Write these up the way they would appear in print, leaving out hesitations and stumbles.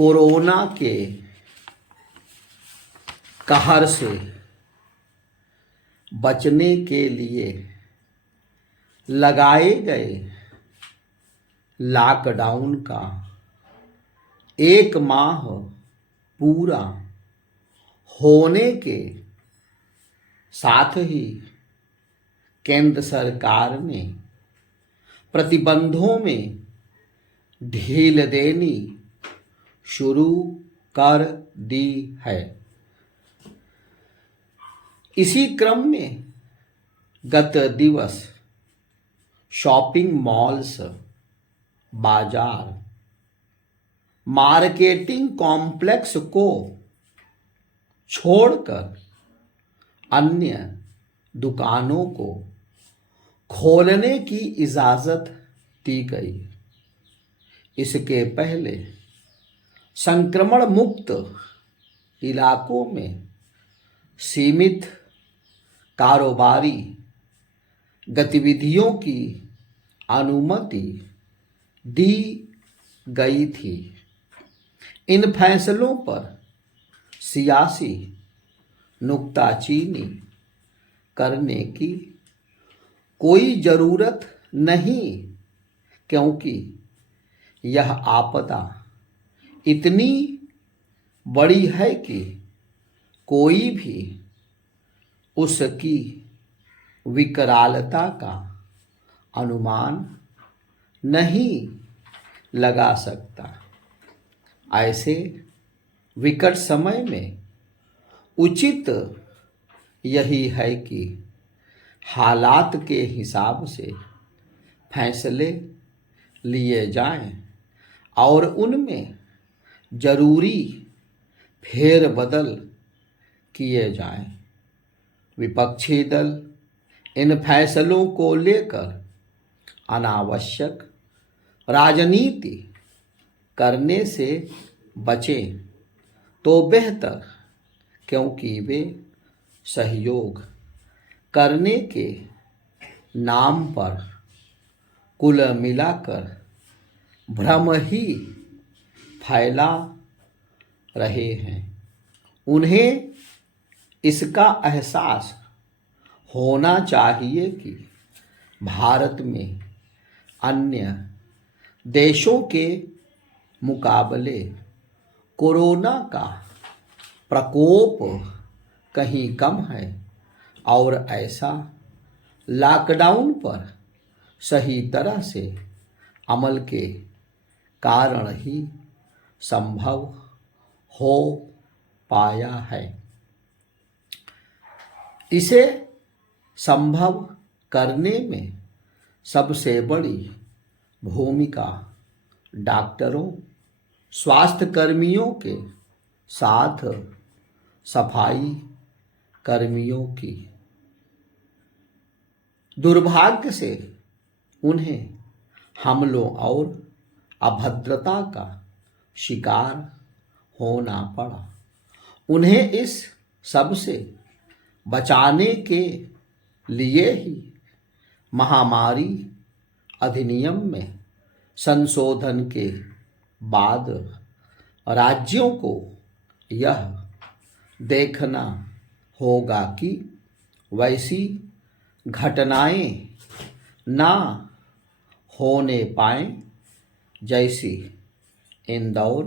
Corona के कहर से बचने के लिए लगाए गए लॉकडाउन का 1 माह पूरा होने के साथ ही केंद्र सरकार ने प्रतिबंधों में ढील देनी शुरू कर दी है। इसी क्रम में गत दिवस शॉपिंग मॉल्स, बाजार, मार्केटिंग कॉम्प्लेक्स को छोड़कर अन्य दुकानों को खोलने की इजाज़त दी गई। इसके पहले संक्रमण मुक्त इलाकों में सीमित कारोबारी गतिविधियों की अनुमति दी गई थी। इन फैसलों पर सियासी नुक्ताचीनी करने की कोई ज़रूरत नहीं, क्योंकि यह आपदा इतनी बड़ी है कि कोई भी उसकी विकरालता का अनुमान नहीं लगा सकता। ऐसे विकट समय में उचित यही है कि हालात के हिसाब से फैसले लिए जाएं और उनमें जरूरी फेरबदल किए जाएं। विपक्षी दल इन फैसलों को लेकर अनावश्यक राजनीति करने से बचें तो बेहतर, क्योंकि वे सहयोग करने के नाम पर कुल मिलाकर भ्रम ही फैला रहे हैं। उन्हें इसका एहसास होना चाहिए कि भारत में अन्य देशों के मुकाबले कोरोना का प्रकोप कहीं कम है और ऐसा लॉकडाउन पर सही तरह से अमल के कारण ही संभव हो पाया है। इसे संभव करने में सबसे बड़ी भूमिका डॉक्टरों, स्वास्थ्य कर्मियों के साथ सफाई कर्मियों की। दुर्भाग्य से उन्हें हमलों और अभद्रता का शिकार होना पड़ा। उन्हें इस सब से बचाने के लिए ही महामारी अधिनियम में संशोधन के बाद राज्यों को यह देखना होगा कि वैसी घटनाएं ना होने पाएं जैसी इंदौर,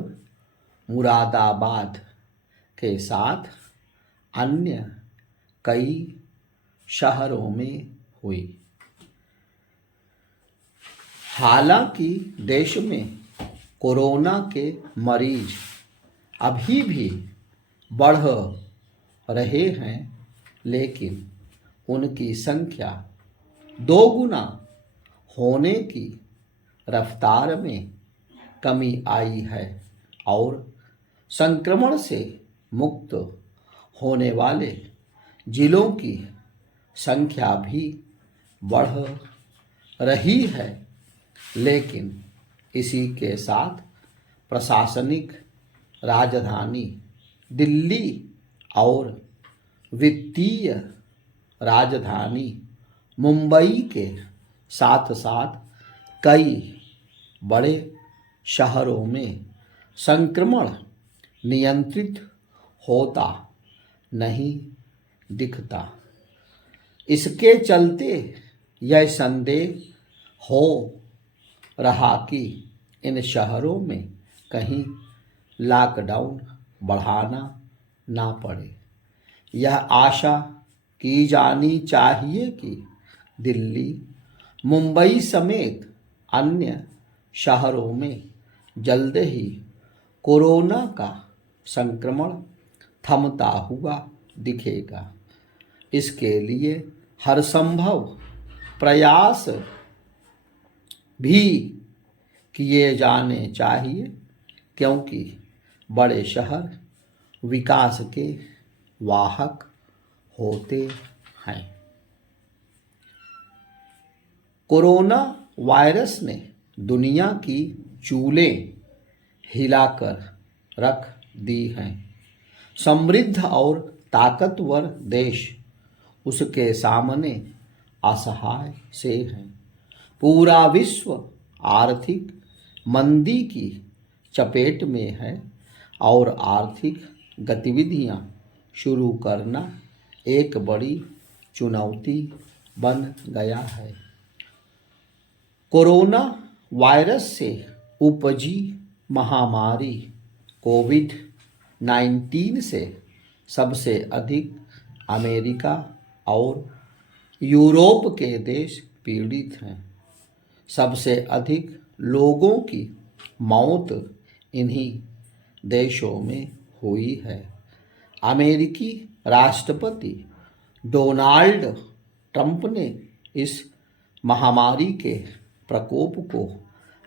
मुरादाबाद के साथ अन्य कई शहरों में हुई। हालांकि देश में कोरोना के मरीज अभी भी बढ़ रहे हैं, लेकिन उनकी संख्या 2 गुना होने की रफ्तार में कमी आई है और संक्रमण से मुक्त होने वाले जिलों की संख्या भी बढ़ रही है। लेकिन इसी के साथ प्रशासनिक राजधानी दिल्ली और वित्तीय राजधानी मुंबई के साथ साथ कई बड़े शहरों में संक्रमण नियंत्रित होता नहीं दिखता। इसके चलते यह संदेह हो रहा कि इन शहरों में कहीं लॉकडाउन बढ़ाना ना पड़े। यह आशा की जानी चाहिए कि दिल्ली, मुंबई समेत अन्य शहरों में जल्द ही कोरोना का संक्रमण थमता हुआ दिखेगा। इसके लिए हर संभव प्रयास भी किए जाने चाहिए, क्योंकि बड़े शहर विकास के वाहक होते हैं। कोरोना वायरस ने दुनिया की चूलें हिलाकर रख दी हैं। समृद्ध और ताकतवर देश उसके सामने असहाय से हैं। पूरा विश्व आर्थिक मंदी की चपेट में है और आर्थिक गतिविधियां शुरू करना एक बड़ी चुनौती बन गया है। कोरोना वायरस से उपजी महामारी कोविड-19 से सबसे अधिक अमेरिका और यूरोप के देश पीड़ित हैं। सबसे अधिक लोगों की मौत इन्हीं देशों में हुई है। अमेरिकी राष्ट्रपति डोनाल्ड ट्रंप ने इस महामारी के प्रकोप को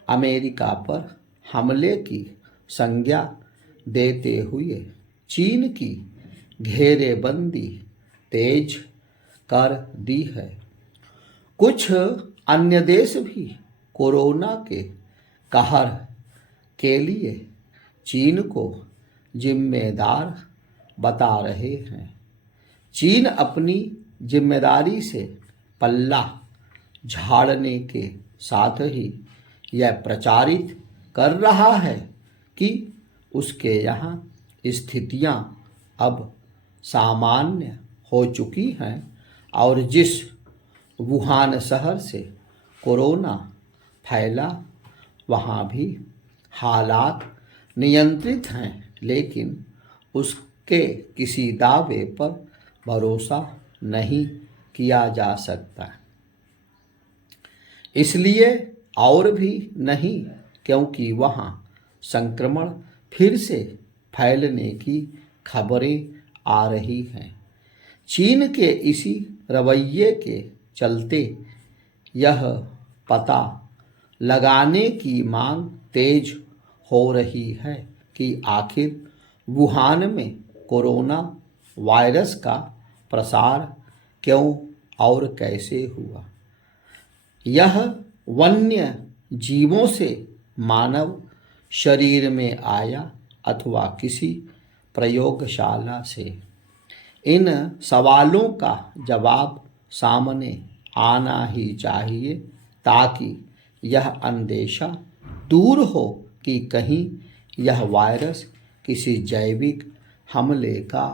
अमेरिका पर हमले की संज्ञा देते हुए चीन की घेरेबंदी तेज कर दी है। कुछ अन्य देश भी कोरोना के कहर के लिए चीन को जिम्मेदार बता रहे हैं। चीन अपनी जिम्मेदारी से पल्ला झाड़ने के साथ ही यह प्रचारित कर रहा है कि उसके यहाँ स्थितियाँ अब सामान्य हो चुकी हैं और जिस वुहान शहर से कोरोना फैला वहाँ भी हालात नियंत्रित हैं, लेकिन उसके किसी दावे पर भरोसा नहीं किया जा सकता। इसलिए और भी नहीं क्योंकि वहाँ संक्रमण फिर से फैलने की खबरें आ रही हैं। चीन के इसी रवैये के चलते यह पता लगाने की मांग तेज हो रही है कि आखिर वुहान में कोरोना वायरस का प्रसार क्यों और कैसे हुआ। यह वन्य जीवों से मानव शरीर में आया अथवा किसी प्रयोगशाला से। इन सवालों का जवाब सामने आना ही चाहिए ताकि यह अंदेशा दूर हो कि कहीं यह वायरस किसी जैविक हमले का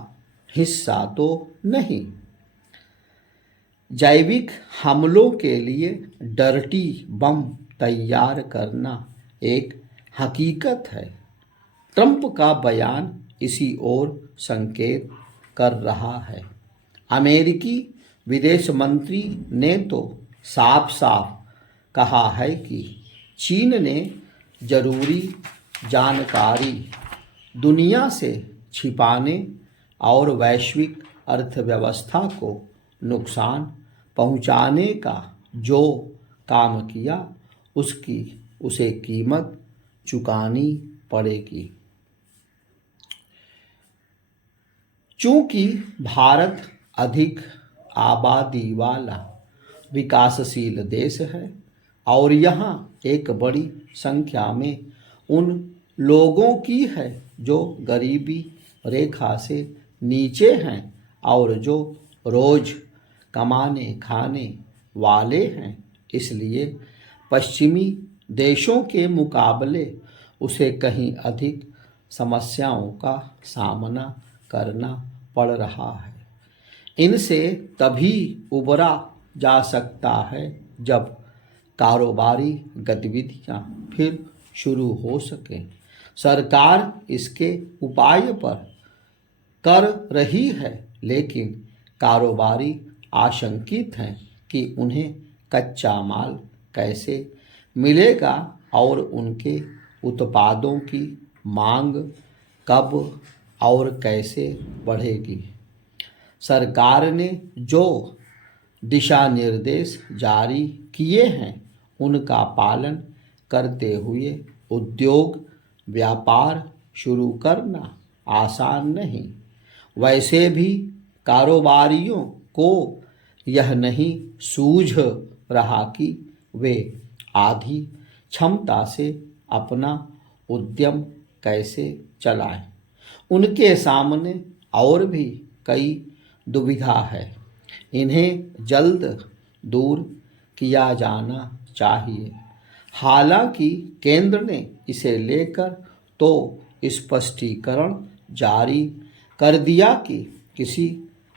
हिस्सा तो नहीं। जैविक हमलों के लिए डर्टी बम तैयार करना एक हकीकत है। ट्रंप का बयान इसी ओर संकेत कर रहा है। अमेरिकी विदेश मंत्री ने तो साफ साफ कहा है कि चीन ने जरूरी जानकारी दुनिया से छिपाने और वैश्विक अर्थव्यवस्था को नुकसान पहुंचाने का जो काम किया उसे कीमत चुकानी पड़ेगी। चूंकि भारत अधिक आबादी वाला विकासशील देश है और यहाँ एक बड़ी संख्या में उन लोगों की है जो गरीबी रेखा से नीचे हैं और जो रोज कमाने खाने वाले हैं, इसलिए पश्चिमी देशों के मुकाबले उसे कहीं अधिक समस्याओं का सामना करना पड़ रहा है। इनसे तभी उबरा जा सकता है जब कारोबारी गतिविधियां फिर शुरू हो सकें। सरकार इसके उपाय पर कर रही है, लेकिन कारोबारी आशंकित हैं कि उन्हें कच्चा माल कैसे मिलेगा और उनके उत्पादों की मांग कब और कैसे बढ़ेगी। सरकार ने जो दिशा निर्देश जारी किए हैं उनका पालन करते हुए उद्योग व्यापार शुरू करना आसान नहीं। वैसे भी कारोबारियों को यह नहीं सूझ रहा कि वे आधी क्षमता से अपना उद्यम कैसे चलाएं। उनके सामने और भी कई दुविधा है। इन्हें जल्द दूर किया जाना चाहिए। हालांकि केंद्र ने इसे लेकर तो स्पष्टीकरण जारी कर दिया कि किसी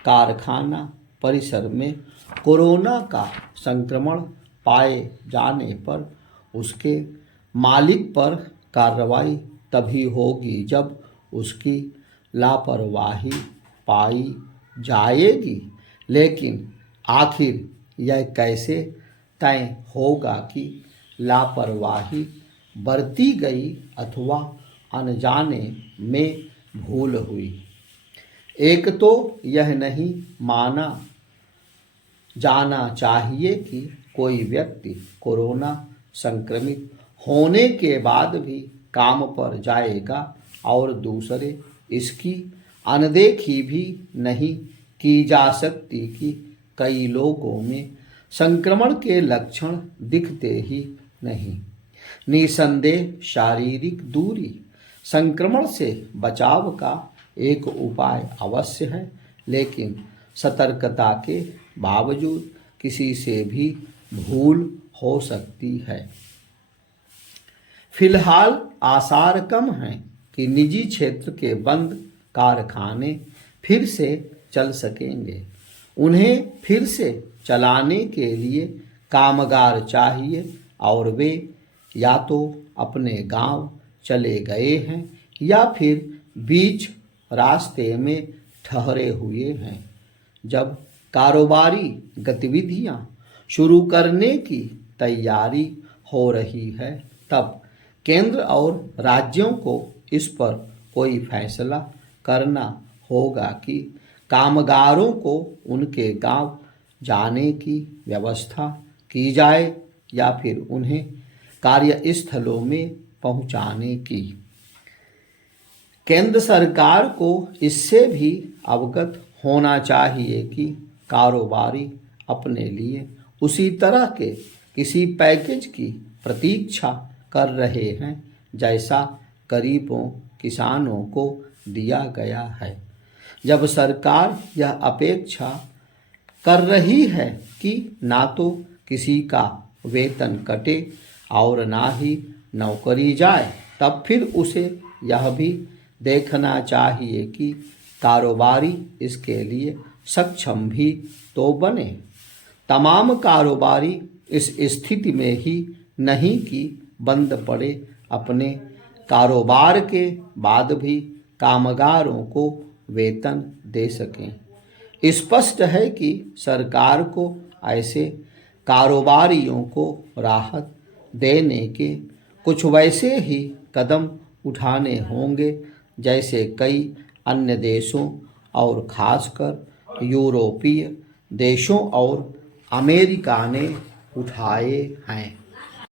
कारखाना परिसर में कोरोना का संक्रमण पाए जाने पर उसके मालिक पर कार्रवाई तभी होगी जब उसकी लापरवाही पाई जाएगी। लेकिन आखिर यह कैसे तय होगा कि लापरवाही बरती गई अथवा अनजाने में भूल हुई। एक तो यह नहीं माना जाना चाहिए कि कोई व्यक्ति कोरोना संक्रमित होने के बाद भी काम पर जाएगा और दूसरे इसकी अनदेखी भी नहीं की जा सकती कि कई लोगों में संक्रमण के लक्षण दिखते ही नहीं। निसंदेह शारीरिक दूरी संक्रमण से बचाव का एक उपाय अवश्य है, लेकिन सतर्कता के बावजूद किसी से भी भूल हो सकती है। फिलहाल आसार कम हैं कि निजी क्षेत्र के बंद कारखाने फिर से चल सकेंगे। उन्हें फिर से चलाने के लिए कामगार चाहिए और वे या तो अपने गांव चले गए हैं या फिर बीच रास्ते में ठहरे हुए हैं। जब कारोबारी गतिविधियां शुरू करने की तैयारी हो रही है, तब केंद्र और राज्यों को इस पर कोई फैसला करना होगा कि कामगारों को उनके गांव जाने की व्यवस्था की जाए या फिर उन्हें कार्यस्थलों में पहुंचाने की। केंद्र सरकार को इससे भी अवगत होना चाहिए कि कारोबारी अपने लिए उसी तरह के किसी पैकेज की प्रतीक्षा कर रहे हैं जैसा गरीबों किसानों को दिया गया है। जब सरकार यह अपेक्षा कर रही है कि ना तो किसी का वेतन कटे और ना ही नौकरी जाए, तब फिर उसे यह भी देखना चाहिए कि कारोबारी इसके लिए सक्षम भी तो बने। तमाम कारोबारी इस स्थिति में ही नहीं कि बंद पड़े अपने कारोबार के बाद भी कामगारों को वेतन दे सकें। स्पष्ट है कि सरकार को ऐसे कारोबारियों को राहत देने के कुछ वैसे ही कदम उठाने होंगे जैसे कई अन्य देशों और खासकर यूरोपीय देशों और अमेरिका ने उठाए हैं।